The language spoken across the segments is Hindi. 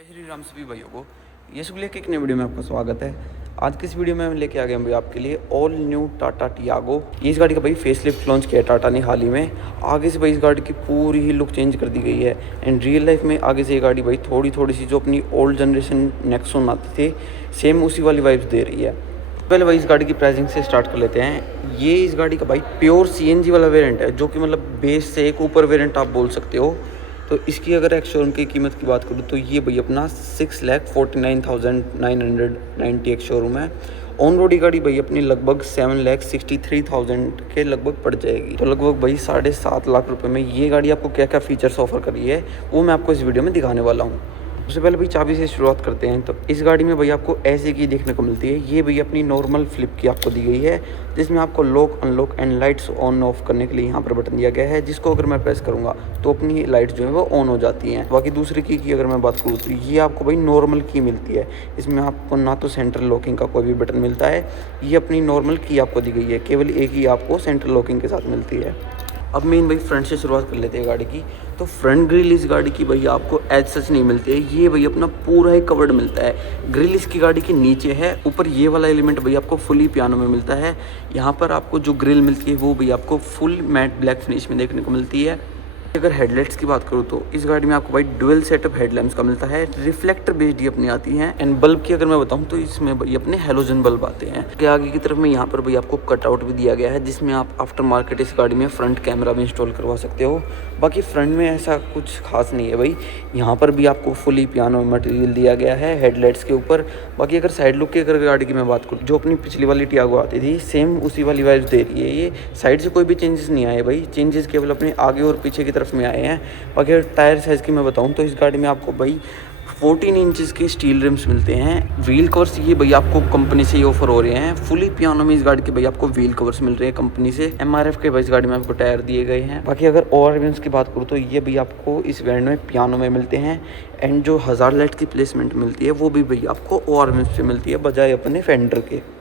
जय श्री राम सभी भाइयों को ये सुगले के एक नई वीडियो में आपका स्वागत है। आज की इस वीडियो में हम लेके आ गए हैं भाई आपके लिए ऑल न्यू टाटा टियागो। ये इस गाड़ी का भाई फेसलिफ्ट लॉन्च किया है टाटा ने हाल ही में। आगे से भाई इस गाड़ी की पूरी ही लुक चेंज कर दी गई है एंड रियल लाइफ में आगे से ये गाड़ी भाई थोड़ी सी जो अपनी ओल्ड जनरेशन नेक्सॉन आती थी सेम उसी वाली वाइब्स दे रही है। पहले भाई इस गाड़ी की प्राइसिंग से स्टार्ट कर लेते हैं। ये इस गाड़ी का भाई प्योर सीएनजी वाला वेरिएंट है जो कि मतलब बेस से एक ऊपर वेरिएंट आप बोल सकते हो। तो इसकी अगर एक शोरूम की कीमत की बात करूँ तो ये भाई अपना 6,49,990 एक शोरूम है। ऑन रोड गाड़ी भाई अपनी लगभग 7,63,000 के लगभग पड़ जाएगी। तो लगभग भाई 7.5 लाख रुपए में ये गाड़ी आपको क्या क्या फीचर्स ऑफर कर रही है वो मैं आपको इस वीडियो में दिखाने वाला हूँ। सबसे पहले भाई चाबी से शुरुआत करते हैं। तो इस गाड़ी में भाई आपको ऐसे की देखने को मिलती है। ये भाई अपनी नॉर्मल फ्लिप की आपको दी गई है जिसमें आपको lock unlock and lights on off करने के लिए यहाँ पर बटन दिया गया है जिसको अगर मैं प्रेस करूँगा तो अपनी लाइट्स जो है वो ऑन हो जाती हैं। बाकी दूसरी की अगर मैं बात करूँ तो ये आपको भाई नॉर्मल की मिलती है। इसमें आपको ना तो सेंट्रल लॉकिंग का कोई भी बटन मिलता है, ये अपनी नॉर्मल की आपको दी गई है, केवल एक ही आपको सेंट्रल लॉकिंग के साथ मिलती है। अब मेन भाई फ्रंट से शुरुआत कर लेते हैं गाड़ी की। तो फ्रंट ग्रिल इस गाड़ी की भाई आपको एज सच नहीं मिलती है, ये भाई अपना पूरा ही कवर्ड मिलता है। ग्रिल इसकी गाड़ी के नीचे है, ऊपर ये वाला एलिमेंट भाई आपको फुली पियानो में मिलता है। यहाँ पर आपको जो ग्रिल मिलती है वो भाई आपको फुल मैट ब्लैक फिनिश में देखने को मिलती है। अगर हेडलाइट्स की बात करूँ तो इस गाड़ी में आपको भाई डुअल सेटअप हेडलैम्प्स का मिलता है, रिफ्लेक्टर बेस्ड ही अपनी आती हैं। एंड बल्ब की अगर मैं बताऊँ तो इसमें भाई अपने हेलोजन बल्ब आते हैं। के आगे की तरफ में यहाँ पर भाई आपको कटआउट भी दिया गया है जिसमें आप आफ्टर मार्केट इस गाड़ी में फ्रंट कैमरा भी इंस्टॉल करवा सकते हो। बाकी फ्रंट में ऐसा कुछ खास नहीं है भाई, यहाँ पर भी आपको फुली पियानो मटेरियल दिया गया है हेडलाइट्स के ऊपर। बाकी अगर साइड लुक की अगर गाड़ी की मैं बात करूँ जो अपनी पिछली वाली टियागो आती थी सेम उसी वाली वाइब्स दे रही है। ये साइड से कोई भी चेंजेस नहीं आए भाई, चेंजेस केवल अपने आगे और पीछे की तरफ में आए हैं। बाकी अगर टायर साइज़ की मैं बताऊं तो इस गाड़ी में आपको भाई 14 इंचेस के स्टील रिम्स मिलते हैं। व्हील कवर्स ये भाई आपको कंपनी से ही ऑफर हो रहे हैं। फुली पियानो में इस गाड़ी के भाई आपको व्हील कवर्स मिल रहे हैं कंपनी से। एमआरएफ के भाई इस गाड़ी में आपको टायर दिए गए हैं। बाकी अगर और रिम्स की बात करूँ तो ये भाई आपको इस वेरिएंट में पियानो में मिलते हैं। एंड जो 1000 लाइट की प्लेसमेंट मिलती है वो भी भाई आपको और रिम्स से मिलती है बजाय अपने फेंडर के।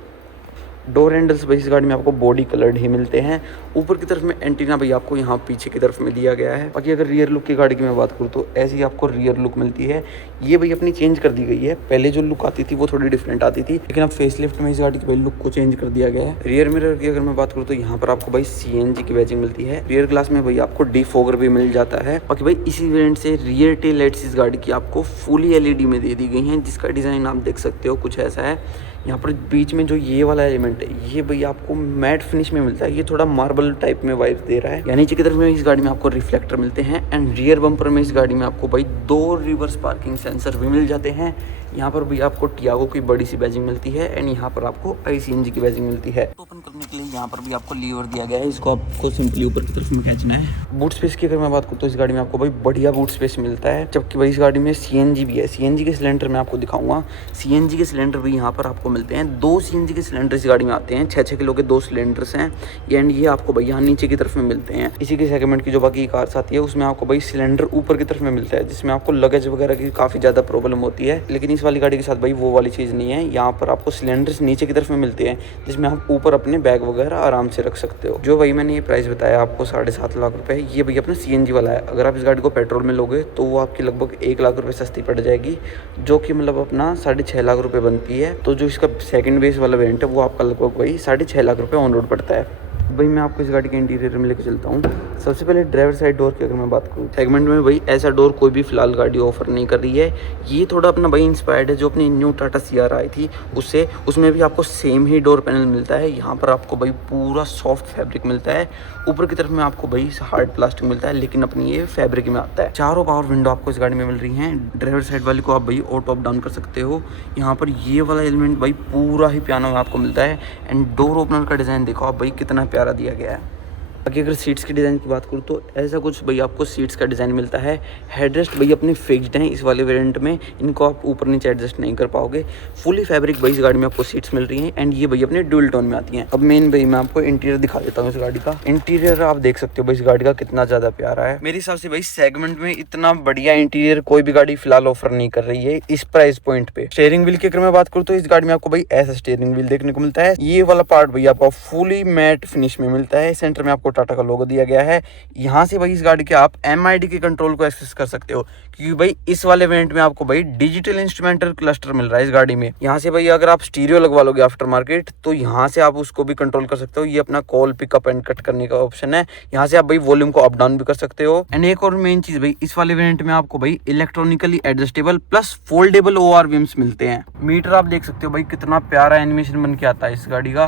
डोर हैंडल्स भाई इस गाड़ी में आपको बॉडी कलर्ड ही मिलते हैं। ऊपर की तरफ में एंटीना भाई आपको यहाँ पीछे की तरफ में दिया गया है। बाकी अगर रियर लुक की गाड़ी की मैं बात करूँ तो ऐसी आपको रियर लुक मिलती है। ये भाई अपनी चेंज कर दी गई है, पहले जो लुक आती थी वो थोड़ी डिफरेंट आती थी लेकिन अब फेसलिफ्ट में इस गाड़ी की भाई लुक को चेंज कर दिया गया है। रियर मिरर की अगर मैं बात करूँ तो यहाँ पर आपको भाई सीएनजी की बैजिंग मिलती है। रियर ग्लास में भाई आपको डिफॉगर भी मिल जाता है। बाकी भाई इसी वेरिएंट से रियर टेल लाइट्स इस गाड़ी की आपको फुली एलईडी में दे दी गई हैं जिसका डिज़ाइन आप देख सकते हो कुछ ऐसा है। यहाँ पर बीच में जो ये वाला एलिमेंट है ये भाई आपको मैट फिनिश में मिलता है, ये थोड़ा मार्बल टाइप में वाइब दे रहा है। यानी नीचे की तरफ में इस गाड़ी में आपको रिफ्लेक्टर मिलते हैं। एंड रियर बम्पर में इस गाड़ी में आपको भाई 2 रिवर्स पार्किंग सेंसर भी मिल जाते हैं। यहाँ पर भी आपको टियागो की बड़ी सी बैजिंग मिलती है एंड यहाँ पर आपको ICNG की बैजिंग मिलती है। ओपन करने के लिए यहाँ पर भी आपको लीवर दिया गया है, इसको आपको सिंपली ऊपर की तरफ में खींचना है। बूट स्पेस की अगर मैं बात करूँ तो इस गाड़ी में आपको भाई बढ़िया बूट स्पेस मिलता है, जबकि भाई इस गाड़ी में CNG भी है। CNG के सिलेंडर मैं आपको दिखाऊंगा। CNG के सिलेंडर भी यहाँ पर आपको मिलते हैं। 2 CNG के सिलेंडर इस गाड़ी में आते हैं, 6 किलो के 2 सिलेंडर्स हैं एंड ये आपको भाई यहाँ नीचे की तरफ में मिलते हैं। इसी के सेगमेंट की जो बाकी कार्स आती है उसमें आपको भाई सिलेंडर ऊपर की तरफ में मिलता है जिसमें आपको लगेज वगैरह की काफ़ी ज़्यादा प्रॉब्लम होती है। लेकिन इस वाली गाड़ी के साथ भाई वो वाली चीज़ नहीं है। यहाँ पर आपको सिलेंडर्स नीचे की तरफ में मिलते हैं जिसमें आप ऊपर अपने बैग वगैरह आराम से रख सकते हो। जो भाई मैंने ये प्राइस बताया आपको 7.5 लाख रुपए, ये भाई अपना CNG वाला है। अगर आप इस गाड़ी को पेट्रोल में लोगे तो वो आपकी लगभग 1 लाख रुपए सस्ती पड़ जाएगी, जो कि मतलब अपना 6.5 लाख रुपए बनती है। तो जो इसका सेकंड बेस वाला वेरिएंट है वो आपका लगभग भाई 6.5 लाख रुपए ऑन रोड पड़ता है। भाई मैं आपको इस गाड़ी के इंटीरियर में लेकर चलता हूँ। सबसे पहले ड्राइवर साइड डोर की अगर मैं बात करूँ सेगमेंट में भाई ऐसा डोर कोई भी फिलहाल गाड़ी ऑफर नहीं कर रही है। ये थोड़ा अपना भाई इंस्पायर्ड है जो अपनी न्यू टाटा CR आई थी उससे, उसमें भी आपको सेम ही डोर पैनल मिलता है। यहाँ पर आपको भाई पूरा सॉफ्ट फैब्रिक मिलता है। ऊपर की तरफ में आपको भाई हार्ड प्लास्टिक मिलता है लेकिन अपनी ये फैब्रिक में आता है। चारों पावर विंडो आपको इस गाड़ी में मिल रही हैं। ड्राइवर साइड वाली को आप भाई ऑटो अप डाउन कर सकते हो। यहाँ पर ये वाला एलिमेंट भाई पूरा ही पियानो में आपको मिलता है। एंड डोर ओपनर का डिज़ाइन देखो आप भाई कितना प्यारा दिया गया है। बाकी अगर सीट्स की डिज़ाइन की बात करूँ तो ऐसा कुछ भाई आपको सीट्स का डिज़ाइन मिलता है। हेडरेस्ट भाई अपने फिक्स्ड हैं इस वाले वेरिएंट में, इनको आप ऊपर नीचे एडजस्ट नहीं कर पाओगे। फुली फैब्रिक भाई इस गाड़ी में आपको सीट्स मिल रही हैं एंड ये भाई अपने ड्यूल टोन में आती हैं। अब मेन भाई मैं आपको इंटीरियर दिखा देता हूँ इस गाड़ी का। इंटीरियर आप देख सकते हो भाई इस गाड़ी का कितना ज़्यादा प्यारा है। मेरे हिसाब से भाई सेगमेंट में इतना बढ़िया इंटीरियर कोई भी गाड़ी फिलहाल ऑफर नहीं कर रही है इस प्राइस पॉइंट पे। स्टीयरिंग व्हील की अगर मैं बात करूँ तो इस गाड़ी में आपको भाई ऐसा स्टीयरिंग व्हील देखने को मिलता है। ये वाला पार्ट भाई आपको फुली मैट फिनिश में मिलता है। सेंटर में आपको टाटा का लोगो दिया गया है। यहाँ से भाई इस गाड़ी के आप MID के कंट्रोल को एक्सेस कर सकते हो, क्योंकि भाई इस वाले वेरिएंट में आपको भाई डिजिटल इंस्ट्रूमेंटल क्लस्टर मिल रहा है इस गाड़ी में। यहाँ से भाई अगर आप स्टीरियो लगवा लोगे आफ्टर मार्केट तो यहाँ से आप उसको भी कंट्रोल कर सकते हो। ये अपना कॉल पिकअप एंड कट करने का ऑप्शन है। यहाँ से आप भाई वॉल्यूम को अप डाउन भी कर सकते हो। एंड एक और मेन चीज भाई, इस वाले वेरिएंट में आपको भाई electronically adjustable plus foldable ORVMs मिलते हैं। मीटर आप देख सकते हो भाई कितना प्यारा एनिमेशन बन के आता है इस गाड़ी का।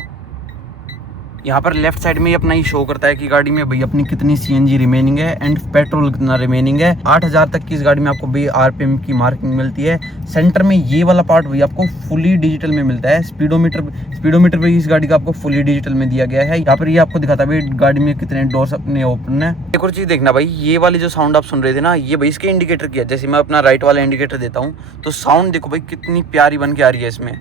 यहाँ पर लेफ्ट साइड में ही अपना ही शो करता है कि गाड़ी में भाई अपनी कितनी CNG रिमेनिंग है एंड पेट्रोल कितना रिमेनिंग है। 8000 तक की इस गाड़ी में आपको भाई RPM की मार्किंग मिलती है। सेंटर में ये वाला पार्ट भाई आपको फुली डिजिटल में मिलता है। स्पीडोमीटर भी इस गाड़ी का आपको फुली डिजिटल में दिया गया है। यहाँ पर ये आपको दिखाता है भाई गाड़ी में कितने डोर्स अपने ओपन है। एक और चीज देखना भाई, ये वाली जो साउंड आप सुन रहे थे ना, ये भाई इसके इंडिकेटर की है। जैसे मैं अपना राइट वाला इंडिकेटर देता हूँ तो साउंड देखो भाई कितनी प्यारी बन के आ रही है इसमें।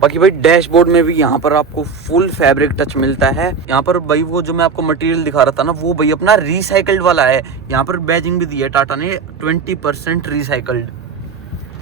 बाकी भाई डैशबोर्ड में भी यहाँ पर आपको फुल फैब्रिक टच मिलता है। यहाँ पर भाई वो जो मैं आपको मटेरियल दिखा रहा था ना, वो भाई अपना रिसाइकल्ड वाला है। यहाँ पर बैजिंग भी दी है टाटा ने 20% रिसाइकल्ड।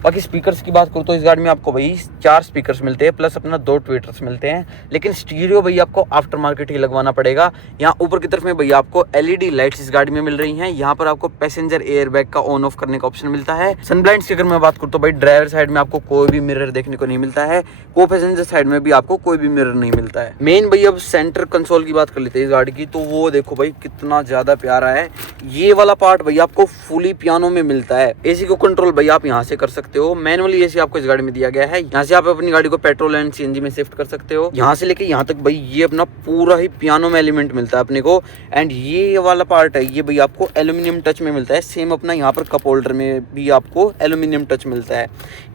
बाकी स्पीकर्स की बात करूँ तो इस गाड़ी में आपको भाई 4 स्पीकर्स मिलते हैं प्लस अपना 2 ट्विटर्स मिलते हैं। लेकिन स्टीरियो भाई आपको आफ्टर मार्केट ही लगवाना पड़ेगा। यहाँ ऊपर की तरफ में भाई आपको LED लाइट्स इस गाड़ी में मिल रही हैं। यहाँ पर आपको पैसेंजर एयरबैग का ऑन ऑफ करने का ऑप्शन मिलता है। सनब्लाइंड्स की अगर मैं बात करूँ तो भाई ड्राइवर साइड में आपको कोई भी मिरर देखने को नहीं मिलता है। को पैसेंजर साइड में भी आपको कोई भी मिरर नहीं मिलता है। मेन भाई अब सेंटर कंसोल की बात कर लेते हैं इस गाड़ी की, तो वो देखो भाई कितना ज्यादा प्यारा है। ये वाला पार्ट भाई आपको फुली पियानो में मिलता है। AC को कंट्रोल भाई आप यहाँ से कर सकते हो। मैनुअली आपको इस गाड़ी में दिया गया है। यहाँ से आप अपनी गाड़ी को पेट्रोल एंड CNG में शिफ्ट कर सकते हो। यहाँ से लेके यहाँ तक भाई ये अपना पूरा ही पियानो में एलिमेंट मिलता है अपने को। एंड ये वाला पार्ट है ये भाई आपको एल्यूमिनियम टच में मिलता है। सेम अपना यहाँ पर कप होल्डर में भी आपको एल्यूमिनियम टच मिलता है।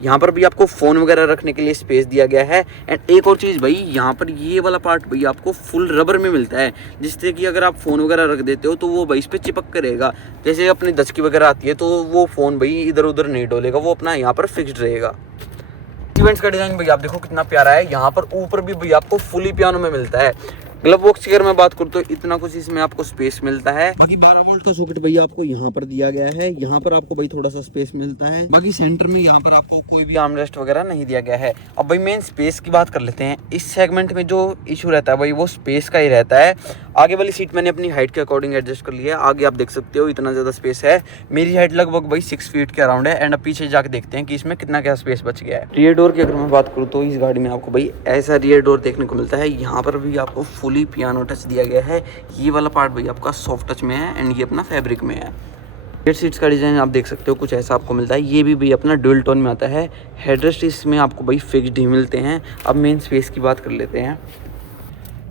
यहाँ पर भी आपको फोन वगैरह रखने के लिए स्पेस दिया गया है। एंड एक और चीज भाई, यहाँ पर ये वाला पार्ट भाई आपको फुल रबर में मिलता है, जिससे कि अगर आप फोन वगैरह रख देते हो तो वो भाई इस पे चिपक करेगा। जैसे अपनी दचकी वगैरह आती है तो वो फोन भाई इधर उधर नहीं डोलेगा, वो अपना यहाँ पर फिक्स्ड रहेगा। इवेंट्स का डिजाइन भाई आप देखो कितना प्यारा है। यहाँ पर ऊपर भी भाई आपको फुली पियानो में मिलता है। ग्लव बॉक्स की अगर मैं बात करूँ तो इतना कुछ इसमें आपको स्पेस मिलता है। बाकी 12 वोल्ट का सॉकेट भाई आपको यहाँ पर दिया गया है। यहाँ पर आपको भाई थोड़ा सा स्पेस मिलता है। बाकी सेंटर में यहाँ पर आपको कोई भी आर्मरेस्ट वगैरह नहीं दिया गया है। अब भाई मेन स्पेस की बात कर लेते हैं। इस सेगमेंट में जो इशू रहता है भाई वो स्पेस का ही रहता है। आगे वाली सीट मैंने अपनी हाइट के अकॉर्डिंग एडजस्ट कर लिया है। आगे आप देख सकते हो इतना ज़्यादा स्पेस है। मेरी हाइट लगभग भाई 6 फीट के अराउंड है। एंड अब पीछे जाके देखते हैं कि इसमें कितना क्या स्पेस बच गया है। रियर डोर की अगर मैं बात करूँ तो इस गाड़ी में आपको भाई ऐसा रियर डोर देखने को मिलता है। यहाँ पर भी आपको फुली पियानो टच दिया गया है। ये वाला पार्ट भाई आपका सॉफ्ट टच में है एंड ये अपना फैब्रिक में है। हेड सीट्स का डिज़ाइन आप देख सकते हो कुछ ऐसा आपको मिलता है। ये भी भाई अपना डुअल टोन में आता है। हेडरेस्ट इसमें आपको भाई फिक्स्ड ही मिलते हैं। अब मेन स्पेस की बात कर लेते हैं।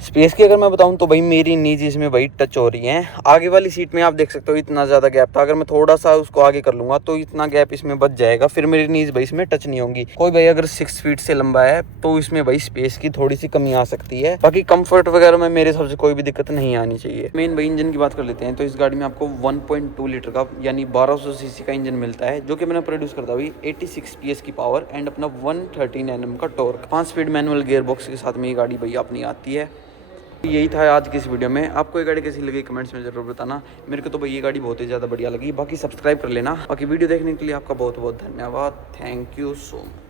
स्पेस की अगर मैं बताऊं तो भाई मेरी नीज इसमें भाई टच हो रही है। आगे वाली सीट में आप देख सकते हो इतना ज़्यादा गैप था। अगर मैं थोड़ा सा उसको आगे कर लूँगा तो इतना गैप इसमें बच जाएगा, फिर मेरी नीज भाई इसमें टच नहीं होंगी। कोई भाई अगर 6 फीट से लंबा है तो इसमें भाई स्पेस की थोड़ी सी कमी आ सकती है। बाकी कंफर्ट वगैरह में मेरे हिसाब से कोई भी दिक्कत नहीं आनी चाहिए। मेन भाई इंजन की बात कर लेते हैं तो इस गाड़ी में आपको 1.2 लीटर का यानी 1200 सीसी का इंजन मिलता है, जो कि मैंने प्रोड्यूस करता हुई 86 PS की पावर एंड अपना 113 Nm का torque. 5 speed manual gear box के साथ में ये गाड़ी भाई अपनी आती है। यही था आज की इस वीडियो में। आपको ये गाड़ी कैसी लगी कमेंट्स में जरूर बताना। मेरे को तो भाई ये गाड़ी बहुत ही ज़्यादा बढ़िया लगी। बाकी सब्सक्राइब कर लेना। बाकी वीडियो देखने के लिए आपका बहुत बहुत धन्यवाद। Thank you so much.